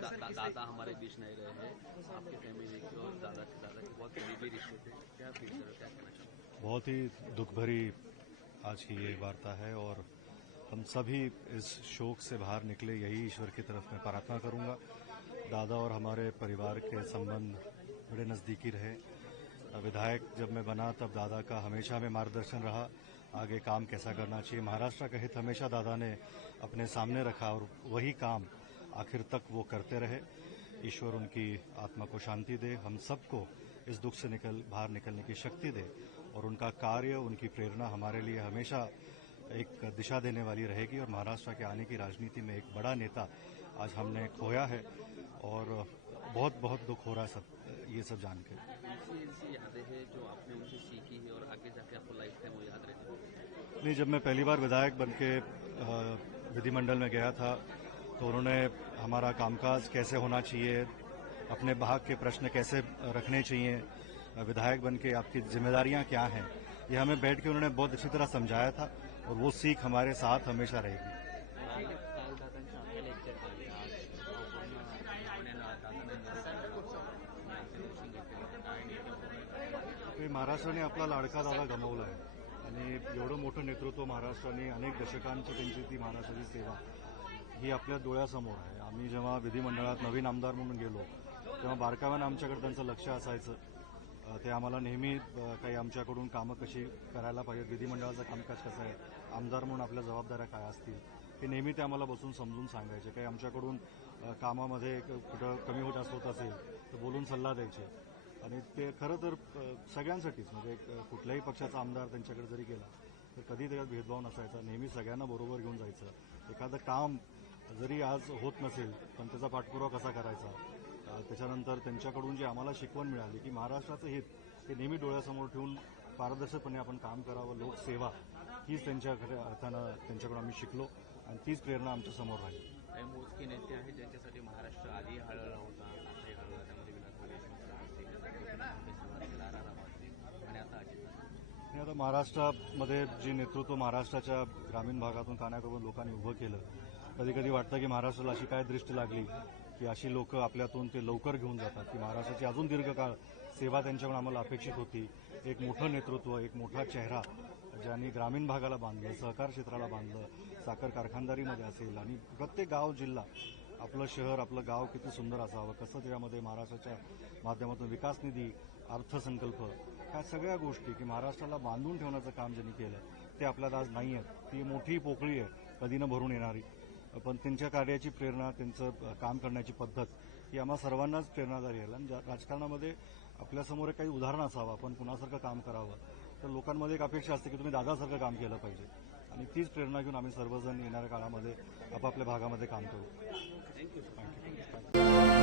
दादा हमारे बीच नहीं रहे हैं, आपकी फैमिली की और दादा के बहुत करीबी रिश्ते थे, क्या फील करो, क्या कहना चाहो? बहुत ही दुख भरी आज की ये वार्ता है और हम सभी इस शोक से बाहर निकले, यही ईश्वर की तरफ मैं प्रार्थना करूंगा। दादा और हमारे परिवार के संबंध बड़े नजदीकी रहे। विधायक जब मैं बना तब दादा का हमेशा में मार्गदर्शन रहा, आगे काम कैसा करना चाहिए। महाराष्ट्र का हित हमेशा दादा ने अपने सामने रखा और वही काम आखिर तक वो करते रहे। ईश्वर उनकी आत्मा को शांति दे, हम सबको इस दुख से बाहर निकलने की शक्ति दे और उनका कार्य, उनकी प्रेरणा हमारे लिए हमेशा एक दिशा देने वाली रहेगी। और महाराष्ट्र के आने की राजनीति में एक बड़ा नेता आज हमने खोया है और बहुत बहुत दुख हो रहा है ये सब जानकर। ऐसी यादें हैं जो आपने उनसे सीखी है और आगे जाके आपको लाइफ टाइम वो याद रहती है? नहीं, जब मैं पहली बार विधायक बनके विधिमंडल में गया था तो उन्होंने हमारा कामकाज कैसे होना चाहिए, अपने भाग के प्रश्न कैसे रखने चाहिए, विधायक बनके आपकी जिम्मेदारियां क्या हैं, ये हमें बैठ के उन्होंने बहुत अच्छी तरह समझाया था और वो सीख हमारे साथ हमेशा रहेगी। महाराष्ट्राने आपला लाडका दादा गमावला आहे आणि एवढं मोठं नेतृत्व महाराष्ट्राने अनेक दशकांची त्यांची ती महाराष्ट्राची सेवा ही आपल्या डोळ्यासमोर आहे। आम्ही जेव्हा विधिमंडळात नवीन आमदार म्हणून गेलो तेव्हा बारकाव्यानं आमच्याकडे त्यांचं लक्ष असायचं। ते आम्हाला नेहमी काही आमच्याकडून कामं कशी करायला पाहिजेत, विधिमंडळाचं कामकाज कसं आहे, आमदार म्हणून आपल्या जबाबदाऱ्या काय असतील, हे नेहमी ते आम्हाला बसून समजून सांगायचे। काही आमच्याकडून कामामध्ये कुठं कमी होत असत असेल तर बोलून सल्ला द्यायचे आणि ते खरं तर सगळ्यांसाठीच, म्हणजे कुठल्याही पक्षाचा आमदार त्यांच्याकडे जरी गेला तर कधी त्याच्यात भेदभाव नसायचा, नेहमी सगळ्यांना बरोबर घेऊन जायचं। एखादं काम जरी आज होत नसेल पण त्याचा पाठपुरावा कसा करायचा, त्याच्यानंतर त्यांच्याकडून जी आम्हाला शिकवण मिळाली की महाराष्ट्राचं हित हे नेहमी डोळ्यासमोर ठेवून पारदर्शकपणे आपण काम करावं, लोकसेवा हीच त्यांच्या खऱ्या अर्थानं त्यांच्याकडून आम्ही शिकलो आणि तीच प्रेरणा आमच्या समोर राहिली। काही मोजके नेते आहेत ज्यांच्यासाठी महाराष्ट्र आधी हळहळला होता, आताही हळहळला, त्यामध्ये विलासराव देशमुख, आणि आता अजित। आता महाराष्ट्रामध्ये जे नेतृत्व महाराष्ट्राच्या ग्रामीण भागातून कानाकोपऱ्यातून लोकांनी उभं केलं, कधी कधी वाटतं की महाराष्ट्राला अशी काय दृष्टी लागली की अशी लोक आपल्यातून ते लवकर घेऊन जातात, की महाराष्ट्राची अजून दीर्घकाळ सेवा त्यांच्याकडून आम्हाला अपेक्षित होती। एक मोठं नेतृत्व, एक मोठा चेहरा ज्यांनी ग्रामीण भागाला बांधलं, सहकार क्षेत्राला बांधलं, साखर कारखानदारीमध्ये असेल आणि प्रत्येक गाव जिल्हा, आपलं शहर, आपलं गाव किती सुंदर असावं, कसं त्यामध्ये महाराष्ट्राच्या माध्यमातून विकास निधी, अर्थसंकल्प, ह्या सगळ्या गोष्टी की महाराष्ट्राला बांधून ठेवण्याचं काम ज्यांनी केलं ते आपल्यात आज नाही आहेत। ती मोठी पोकळी आहे, कधी न भरून येणारी, पण त्यांच्या कार्याची प्रेरणा, त्यांचं काम करण्याची पद्धत ही आम्हा सर्वांनाच प्रेरणादायी आहे। आणि राजकारणामध्ये आपल्यासमोर काही उदाहरण असावं, आपण कुणासारखं काम करावं, तर लोकांमध्ये एक अपेक्षा असते की तुम्ही दादासारखं काम केलं पाहिजे आणि तीच प्रेरणा घेऊन आम्ही सर्वजण येणाऱ्या काळामध्ये आपापल्या भागामध्ये काम करू। थँक्यू।